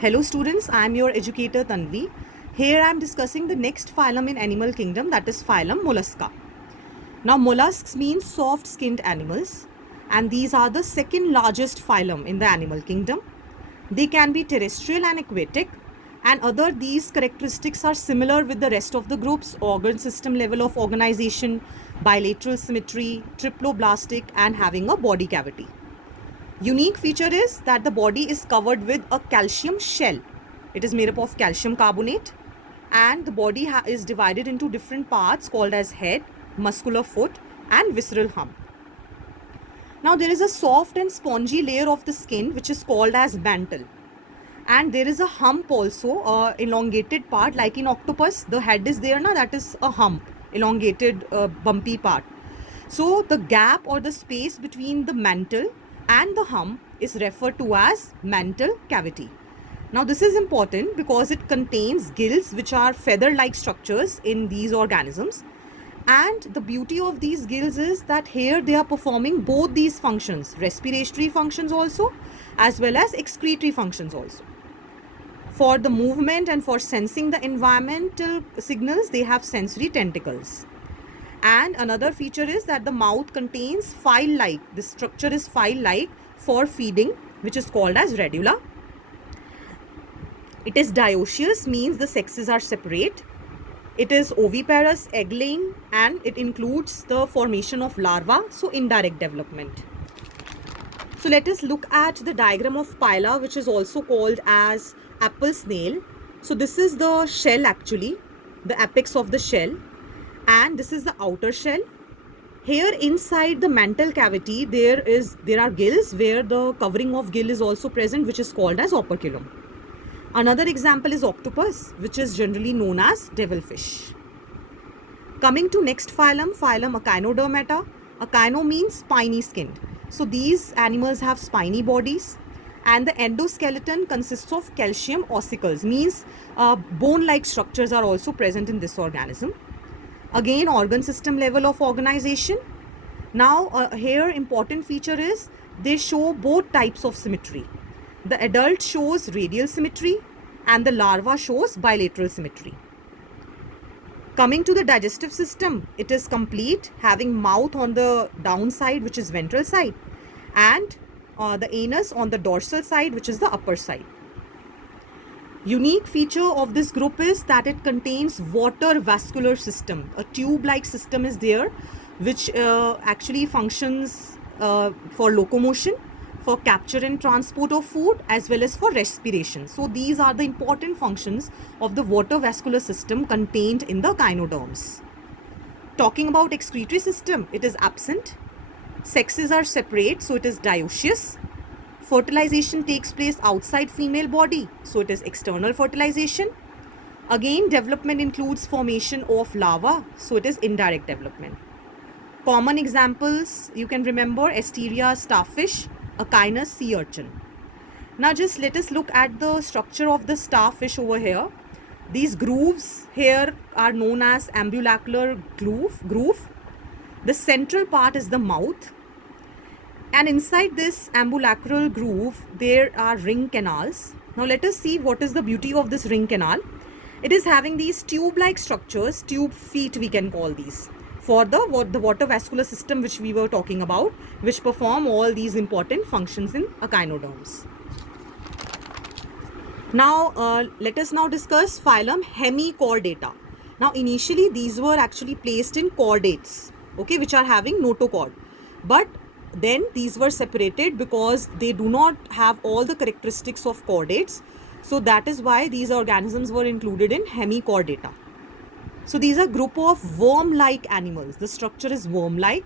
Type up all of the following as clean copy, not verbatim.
Hello students, I am your educator Tanvi. Here I am discussing the next phylum in animal kingdom, that is phylum Mollusca. Now mollusks means soft skinned animals, and these are the second largest phylum in the animal kingdom. They can be terrestrial and aquatic, and other these characteristics are similar with the rest of the groups: organ system level of organization, bilateral symmetry, triploblastic, and having a body cavity. Unique feature is that the body is covered with a calcium shell. It is made up of calcium carbonate, and the body is divided into different parts called as head, muscular foot, and visceral hump. Now there is a soft and spongy layer of the skin which is called as mantle, and there is a hump also, elongated part like in octopus. The head is there now, that is a hump, elongated bumpy part. So the gap or the space between the mantle and the hump is referred to as mantle cavity. Now this is important because it contains gills, which are feather-like structures in these organisms. And the beauty of these gills is that here they are performing both these functions, respiratory functions also, as well as excretory functions also. For the movement and for sensing the environmental signals, they have sensory tentacles. And another feature is that the mouth contains file-like. This structure is file-like for feeding, which is called as radula. It is dioecious, means the sexes are separate. It is oviparous, egg-laying, and it includes the formation of larvae, so indirect development. So let us look at the diagram of pila, which is also called as apple snail. So this is the shell actually, the apex of the shell, and this is the outer shell. Here inside the mantle cavity there are gills, where the covering of gill is also present, which is called as operculum. Another example is octopus, which is generally known as devilfish. Coming to next phylum, phylum Echinodermata. Echino means spiny skinned. So these animals have spiny bodies, and the endoskeleton consists of calcium ossicles, means bone-like structures are also present in this organism. Again, organ system level of organization. Now here important feature is they show both types of symmetry. The adult shows radial symmetry and the larva shows bilateral symmetry. Coming to the digestive system, it is complete, having mouth on the downside, which is ventral side, and the anus on the dorsal side, which is the upper side. Unique feature of this group is that it contains water vascular system. A tube-like system is there, which actually functions for locomotion, for capture and transport of food, as well as for respiration. So these are the important functions of the water vascular system contained in the echinoderms. Talking about excretory system, it is absent. Sexes are separate, so it is dioecious. Fertilization takes place outside female body, so it is external fertilization. Again, development includes formation of larva, so it is indirect development. Common examples you can remember: Asteria starfish, Echinus sea urchin. Now just let us look at the structure of the starfish over here. These grooves here are known as ambulacral groove. The central part is the mouth, and inside this ambulacral groove there are ring canals. Now let us see what is the beauty of this ring canal. It is having these tube-like structures, tube feet we can call these, for the water vascular system which we were talking about, which perform all these important functions in echinoderms. Now let us now discuss phylum Hemichordata. Now initially these were actually placed in chordates, okay, which are having notochord, but then these were separated because they do not have all the characteristics of chordates. So that is why these organisms were included in Hemichordata. So these are group of worm-like animals. The structure is worm-like.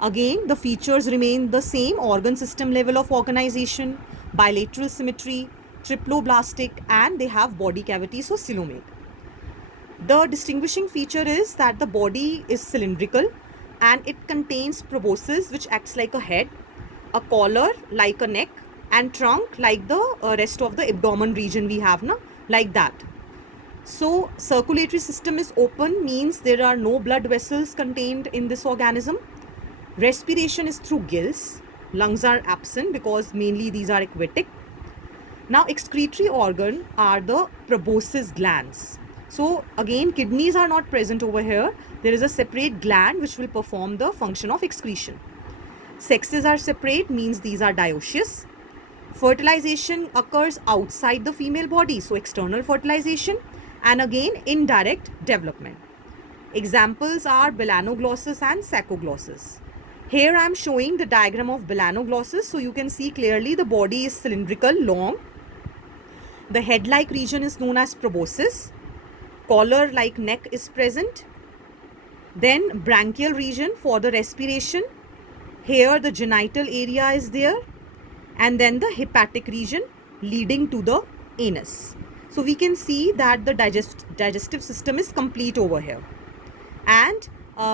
Again, the features remain the same: organ system level of organization, bilateral symmetry, triploblastic, and they have body cavity, so coelomate. The distinguishing feature is that the body is cylindrical and it contains proboscis, which acts like a head, a collar like a neck, and trunk like the rest of the abdomen region we have now, like that. So circulatory system is open, means there are no blood vessels contained in this organism. Respiration is through gills. Lungs are absent because mainly these are aquatic. Now, excretory organ are the proboscis glands. So again, kidneys are not present over here. There is a separate gland which will perform the function of excretion. Sexes are separate, means these are dioecious. Fertilization occurs outside the female body, so external fertilization, and again indirect development. Examples are belanoglossus and sacoglossus. Here I am showing the diagram of belanoglossus, so you can see clearly the body is cylindrical, long. The head-like region is known as proboscis. Collar-like neck is present. Then branchial region for the respiration. Here the genital area is there. And then the hepatic region leading to the anus. So we can see that the digestive system is complete over here. And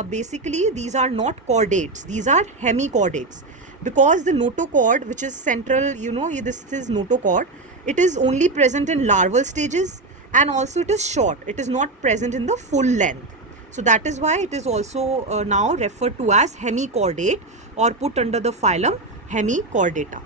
basically these are not chordates, these are hemichordates, because the notochord, which is central, this is notochord, it is only present in larval stages, and also it is short, it is not present in the full length. So that is why it is also now referred to as hemichordate or put under the phylum Hemichordata.